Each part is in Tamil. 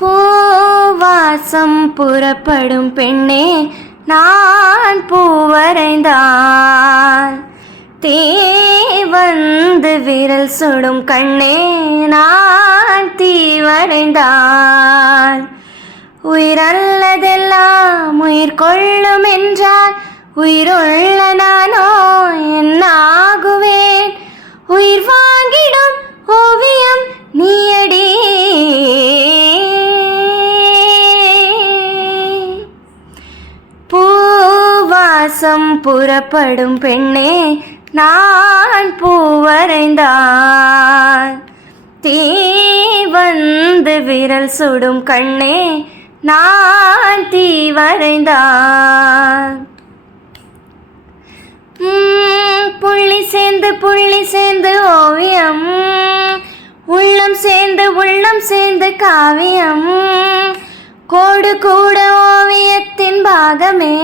பூவாசம் புறப்படும் பெண்ணே நான் பூவரைந்தான். தீ வந்து விரல் சுடும் கண்ணே நான் தீவரைந்தான். உயிரல்லதெல்லாம் உயிர் கொள்ளும் என்றால் உயிருள்ள நானோ என்னாகுவேன்? உயிர் வாங்கிடும் ஓவியம் நீயடி. பூவாசம் புறப்படும் பெண்ணே நான் பூவரைந்தான். தீ வந்து விரல் சுடும் கண்ணே நான் தீவரைந்தான். புள்ளி சேர்ந்து ஓவியம், உள்ளம் சேர்ந்து காவியம். கோடு கூட ஓவியத்தின் பாகமே,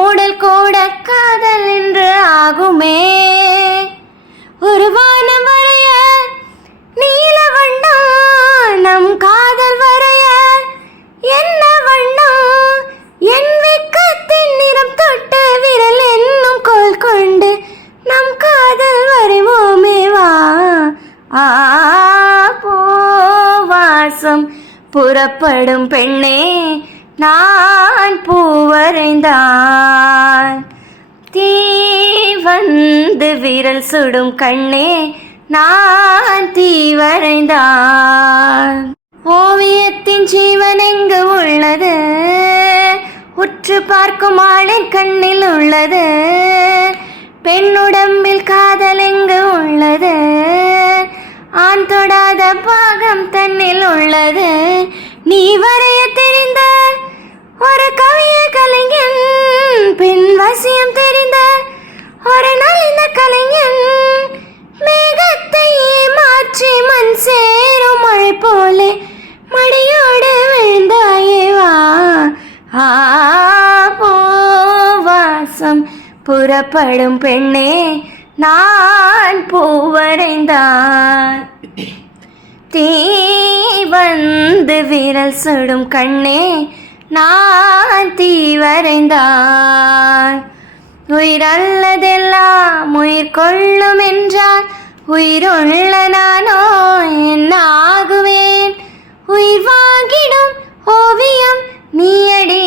ஊடல் கூட காதல் என்று ஆகுமே. ஒரு வானம் வரைய நீல வண்ணம், நம் காதல் வரைய என்ன வண்ணம்? என் வெட்கத்தின் நிறம் தொட்டு விரல் என்னும் கோல் கொண்டு நம் காதல் வரைவோமே வா. பூவாசம் புறப்படும் பெண்ணே நான் பூவரைந்தான். தீ வந்து விரல் சுடும் கண்ணே நான் தீவரைந்தான். ஓவியத்தின் ஜீவன் எங்கு உள்ளது? உற்று பார்க்கும் ஆளின் கண்ணில் உள்ளது. பெண்ணுடம்பில் காதல் எங்கு உள்ளது? ஆண் தொடாத பாகம் தன்னில் உள்ளது. நீ வரைய தெரிந்த ஒரு கவிய கலைஞன், பெண் வசியம் தெரிந்த ஒரு நலிந்த கலைஞன். மேகத்தை மாற்றி மண் சேரும் மழை போலே மடியோடு விழுந்தாயே வா. பூவாசம் புறப்படும் பெண்ணே நான் பூவரைந்தான். தீ வந்து விரல் சுடும் கண்ணே நான் தீவரைந்தான். உயிரல்லதெல்லாம் உயிர் கொள்ளும் என்றால் உயிருள்ள நானோ என்னாகுவேன்? உயிர் வாங்கிடும் ஓவியம் நீயடி.